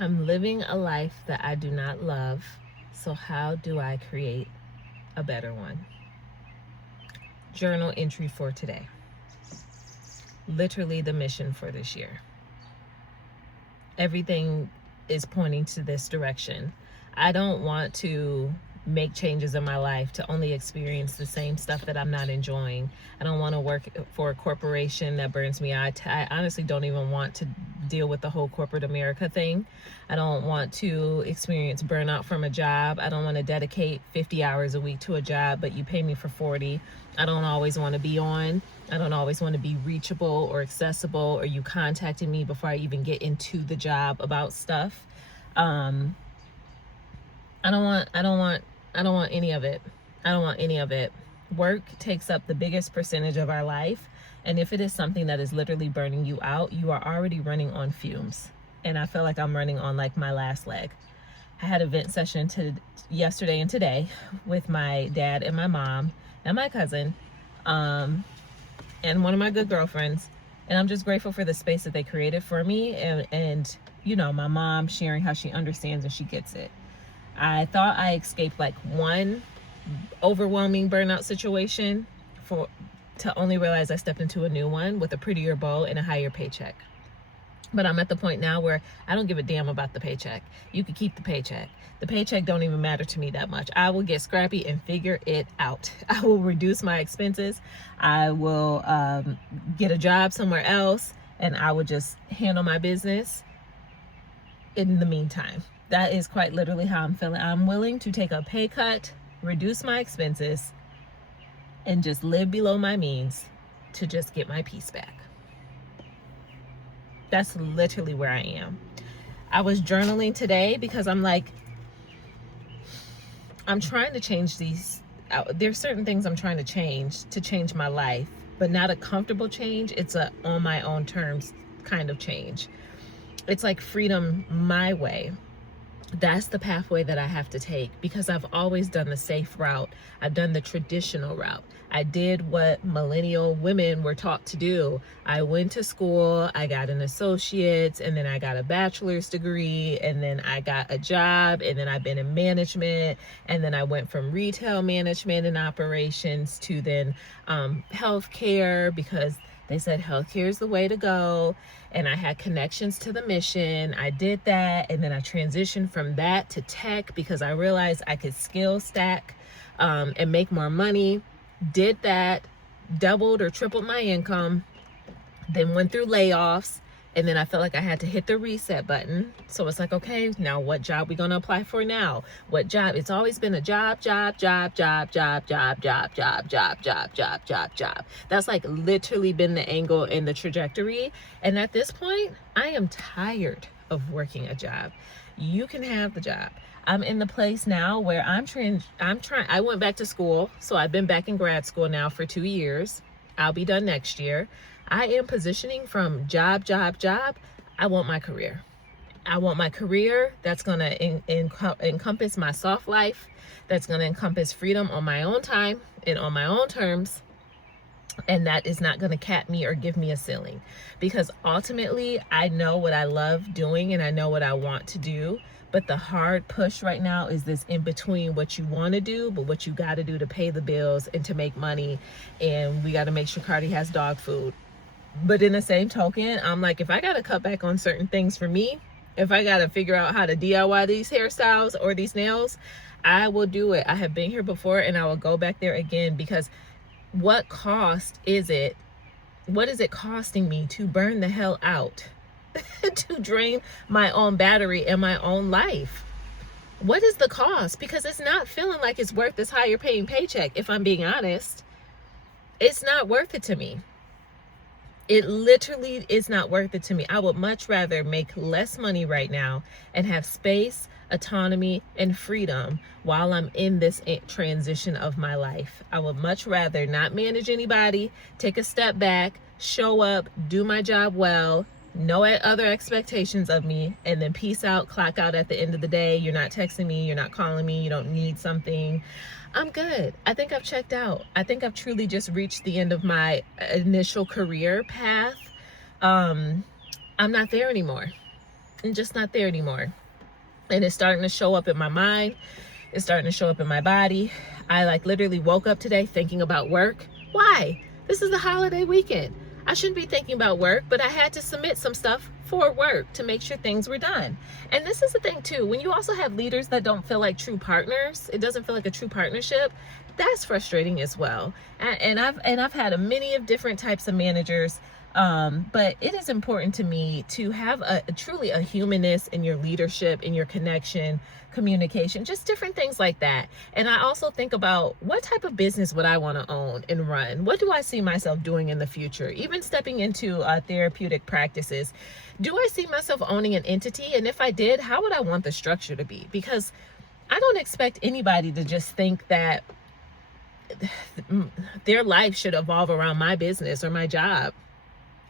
I'm living a life that I do not love, so how do I create a better one? Journal entry for today. Literally the mission for this year. Everything is pointing to this direction. I don't want to make changes in my life to only experience the same stuff that I'm not enjoying. I don't want to work for a corporation that burns me out. I honestly don't even want to deal with the whole corporate America thing. I don't want to experience burnout from a job. I don't want to dedicate 50 hours a week to a job, but you pay me for 40. I don't always want to be on. I don't always want to be reachable or accessible, or you contacting me before I even get into the job about stuff. I don't want any of it. I don't want any of it. Work takes up the biggest percentage of our life. And if it is something that is literally burning you out, you are already running on fumes. And I feel like I'm running on like my last leg. I had a vent session yesterday and today with my dad and my mom and my cousin, and one of my good girlfriends. And I'm just grateful for the space that they created for me. And you know, my mom sharing how she understands and she gets it. I thought I escaped like one overwhelming burnout situation to only realize I stepped into a new one with a prettier bow and a higher paycheck. But I'm at the point now where I don't give a damn about the paycheck. You can keep the paycheck. The paycheck don't even matter to me that much. I will get scrappy and figure it out. I will reduce my expenses. I will get a job somewhere else, and I will just handle my business in the meantime. That is quite literally how I'm feeling. I'm willing to take a pay cut, reduce my expenses, and just live below my means to just get my peace back. That's literally where I am. I was journaling today because I'm like, I'm trying to change these. There's certain things I'm trying to change my life, but not a comfortable change. It's a on my own terms kind of change. It's like freedom my way. That's the pathway that I have to take, because I've always done the safe route. I've done the traditional route. I did what millennial women were taught to do. I went to school, I got an associate's, and then I got a bachelor's degree, and then I got a job, and then I've been in management, and then I went from retail management and operations to then healthcare, because they said healthcare is the way to go. And I had connections to the mission. I did that. And then I transitioned from that to tech because I realized I could skill stack and make more money. Did that, doubled or tripled my income, then went through layoffs. And then I felt like I had to hit the reset button. So it's like, okay, now what job we gonna apply for now? What job? It's always been a job. That's like literally been the angle and the trajectory. And at this point, I am tired of working a job. You can have the job. I'm in the place now where I'm trying. I went back to school. So I've been back in grad school now for 2 years. I'll be done next year. I am positioning from job. I want my career. I want my career that's going to encompass my soft life, that's going to encompass freedom on my own time and on my own terms. And that is not going to cap me or give me a ceiling, because ultimately I know what I love doing and I know what I want to do. But the hard push right now is this in between what you want to do, but what you got to do to pay the bills and to make money. And we got to make sure Cardi has dog food. But in the same token, I'm like, if I got to cut back on certain things for me, if I got to figure out how to DIY these hairstyles or these nails, I will do it. I have been here before and I will go back there again, because what cost is it? What is it costing me to burn the hell out, to drain my own battery and my own life? What is the cost? Because it's not feeling like it's worth this higher paying paycheck. If I'm being honest, it's not worth it to me. It literally is not worth it to me. I would much rather make less money right now and have space, autonomy, and freedom while I'm in this transition of my life. I would much rather not manage anybody, take a step back, show up, do my job well, no other expectations of me, and then peace out, clock out at the end of the day. You're not texting me, you're not calling me, you don't need something. I'm good. I think I've checked out. I think I've truly just reached the end of my initial career path. I'm not there anymore. and just not there anymore. And it's starting to show up in my mind. It's starting to show up in my body. I like literally woke up today thinking about work. Why? This is the holiday weekend. I shouldn't be thinking about work, but I had to submit some stuff for work to make sure things were done. And this is the thing too, when you also have leaders that don't feel like true partners, it doesn't feel like a true partnership, that's frustrating as well. And I've had many of different types of managers. But it is important to me to have truly a humanness in your leadership, in your connection, communication, just different things like that. And I also think about what type of business would I want to own and run? What do I see myself doing in the future? Even stepping into therapeutic practices, do I see myself owning an entity? And if I did, how would I want the structure to be? Because I don't expect anybody to just think that their life should evolve around my business or my job.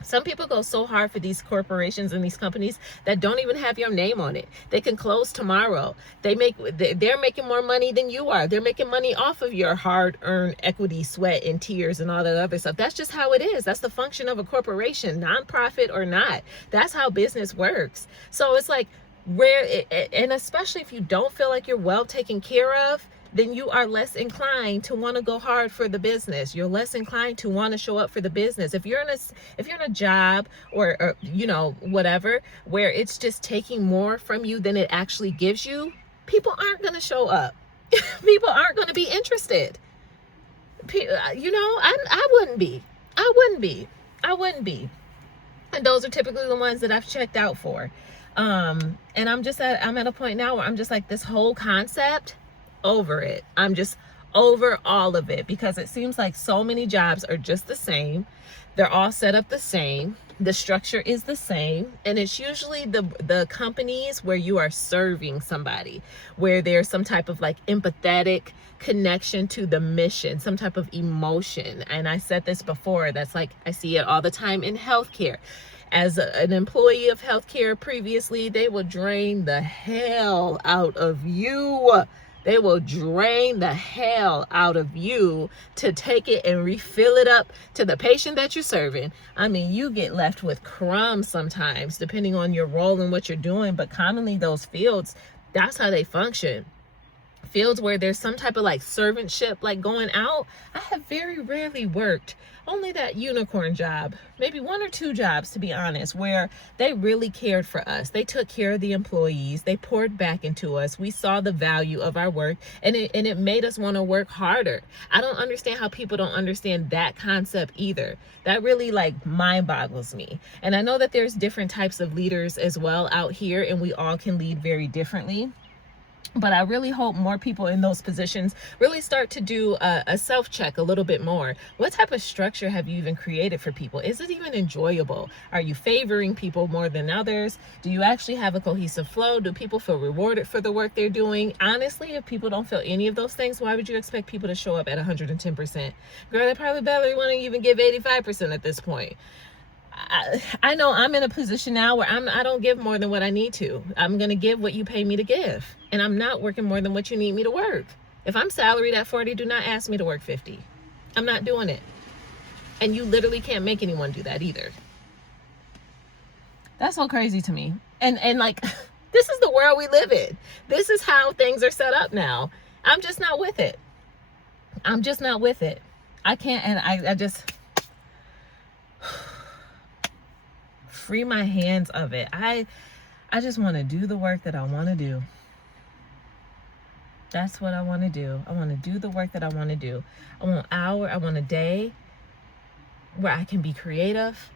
Some people go so hard for these corporations and these companies that don't even have your name on it. They can close tomorrow. They're making more money than you are. They're making money off of your hard-earned equity, sweat, and tears and all that other stuff. That's just how it is. That's the function of a corporation, nonprofit or not. That's how business works. So it's like and especially if you don't feel like you're well taken care of, then you are less inclined to want to go hard for the business. You're less inclined to want to show up for the business. If you're in a job or whatever, where it's just taking more from you than it actually gives you, people aren't going to show up. People aren't going to be interested. I wouldn't be. And those are typically the ones that I've checked out for. And I'm at a point now where I'm just like, this whole concept, over it. I'm just over all of it, because it seems like so many jobs are just the same. They're all set up the same. The structure is the same. And it's usually the companies where you are serving somebody, where there's some type of like empathetic connection to the mission, some type of emotion. And I said this before, that's like, I see it all the time in healthcare. As an employee of healthcare previously, they will drain the hell out of you. They will drain the hell out of you to take it and refill it up to the patient that you're serving. I mean, you get left with crumbs sometimes, depending on your role and what you're doing. But commonly those fields, that's how they function. Fields where there's some type of like servantship, like going out. I have very rarely worked only that unicorn job, maybe one or two jobs, to be honest, where they really cared for us. They took care of the employees. They poured back into us. We saw the value of our work, and it made us want to work harder. I don't understand how people don't understand that concept either. That really like mind boggles me. And I know that there's different types of leaders as well out here, and we all can lead very differently. But I really hope more people in those positions really start to do a self-check a little bit more. What type of structure have you even created for people? Is it even enjoyable? Are you favoring people more than others? Do you actually have a cohesive flow? Do people feel rewarded for the work they're doing? Honestly, if people don't feel any of those things, why would you expect people to show up at 110%? Girl, they probably barely want to even give 85% at this point. I know I'm in a position now where I don't give more than what I need to. I'm going to give what you pay me to give. And I'm not working more than what you need me to work. If I'm salaried at 40, do not ask me to work 50. I'm not doing it. And you literally can't make anyone do that either. That's so crazy to me. And like, this is the world we live in. This is how things are set up now. I'm just not with it. I can't, and I just... free my hands of it. I just want to do the work that I want to do. That's what I want to do. I want to do the work that I want to do. I want a day where I can be creative,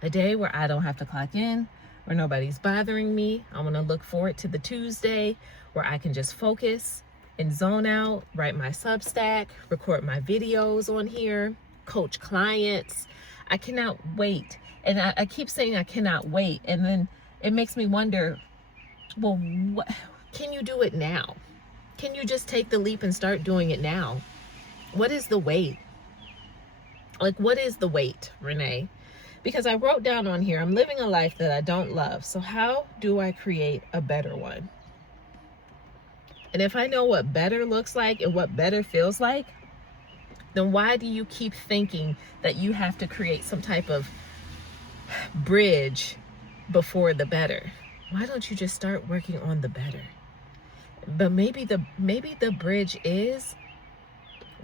a day where I don't have to clock in, where nobody's bothering me. I want to look forward to the Tuesday where I can just focus and zone out, write my Substack, record my videos on here, coach clients. I cannot wait. And I keep saying I cannot wait. And then it makes me wonder, well, can you do it now? Can you just take the leap and start doing it now? What is the wait? Like, what is the wait, Renee? Because I wrote down on here, I'm living a life that I don't love. So how do I create a better one? And if I know what better looks like and what better feels like, then why do you keep thinking that you have to create some type of bridge before the better? Why don't you just start working on the better? But maybe the bridge is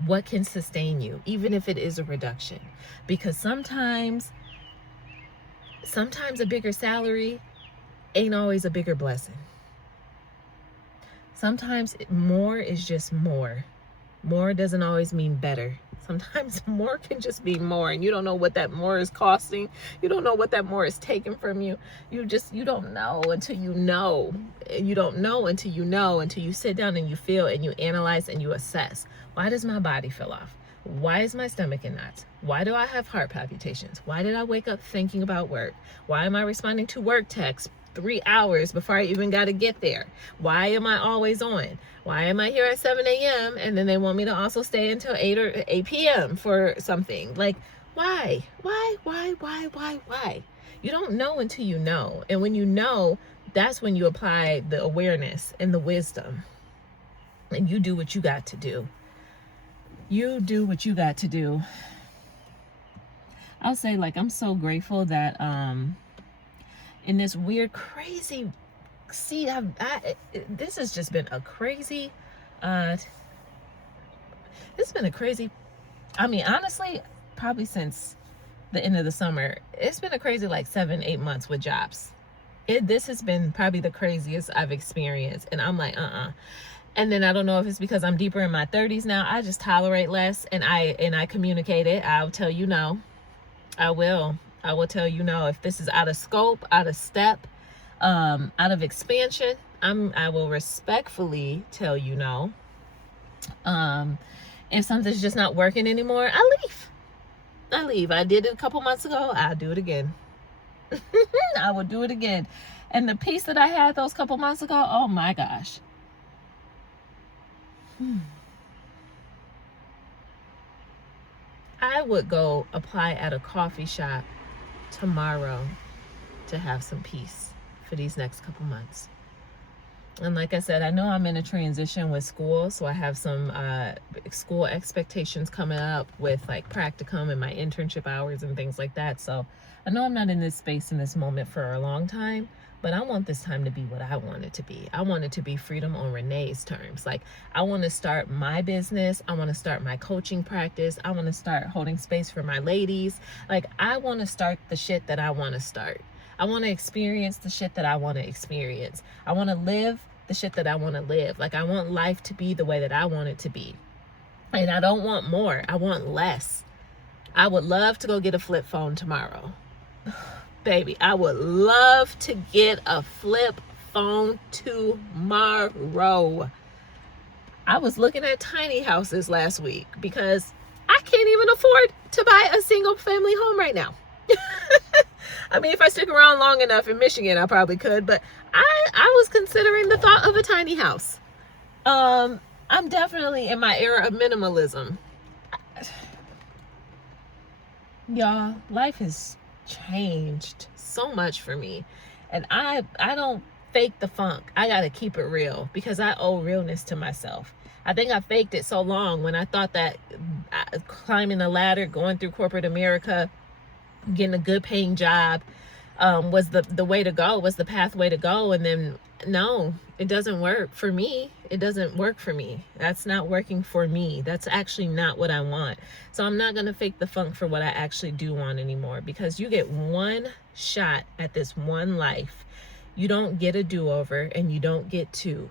what can sustain you, even if it is a reduction. Because sometimes a bigger salary ain't always a bigger blessing. Sometimes more is just more. More doesn't always mean better. Sometimes more can just be more, and you don't know what that more is costing. You don't know what that more is taking from you. You don't know until you know. You don't know until you know, until you sit down and you feel and you analyze and you assess. Why does my body feel off? Why is my stomach in knots? Why do I have heart palpitations? Why did I wake up thinking about work? Why am I responding to work texts 3 hours before I even got to get there? Why am I always on? Why am I here at 7 a.m. and then they want me to also stay until 8 p.m. for something? Like, why? Why? You don't know until you know. And when you know, that's when you apply the awareness and the wisdom. And you do what you got to do. You do what you got to do. I'll say, like, I'm so grateful that in this weird, crazy, this has just been a crazy, I mean, honestly, probably since the end of the summer, it's been a crazy, like, 7-8 months with jobs. This has been probably the craziest I've experienced. And I'm like, And then I don't know if it's because I'm deeper in my 30s now. I just tolerate less, and I communicate it. I'll tell you no. I will tell you no. If this is out of scope, out of step, out of expansion, I will respectfully tell you no. If something's just not working anymore, I leave. I did it a couple months ago. I'll do it again. I will do it again. And the peace that I had those couple months ago, oh my gosh. I would go apply at a coffee shop tomorrow to have some peace for these next couple months. And like I said, I know I'm in a transition with school, so I have some school expectations coming up with, like, practicum and my internship hours and things like that. So I know I'm not in this space in this moment for a long time, but I want this time to be what I want it to be. I want it to be freedom on Renee's terms. Like, I want to start my business. I want to start my coaching practice. I want to start holding space for my ladies. Like, I want to start the shit that I want to start. I want to experience the shit that I want to experience. I want to live the shit that I want to live. Like, I want life to be the way that I want it to be. And I don't want more. I want less. I would love to go get a flip phone tomorrow. Baby, I would love to get a flip phone tomorrow. I was looking at tiny houses last week because I can't even afford to buy a single family home right now. I mean, if I stick around long enough in Michigan, I probably could, but I was considering the thought of a tiny house. I'm definitely in my era of minimalism. Y'all, life has changed so much for me, and I don't fake the funk. I gotta keep it real because I owe realness to myself. I think I faked it so long when I thought that climbing the ladder, going through corporate America, getting a good paying job was the way to go, was the pathway to go. And then no, it doesn't work for me. It doesn't work for me. That's not working for me. That's actually not what I want. So I'm not going to fake the funk for what I actually do want anymore, because you get one shot at this one life. You don't get a do-over, and you don't get two.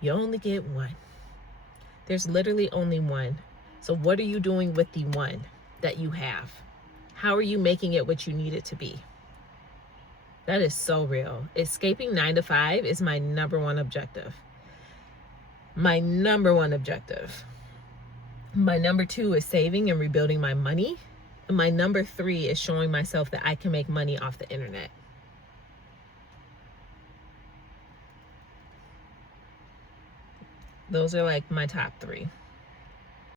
You only get one. There's literally only one. So what are you doing with the one that you have? How are you making it what you need it to be? That is so real. Escaping 9 to 5 is my number one objective. My number one objective. My number 2 is saving and rebuilding my money. And my number 3 is showing myself that I can make money off the internet. Those are like my top 3.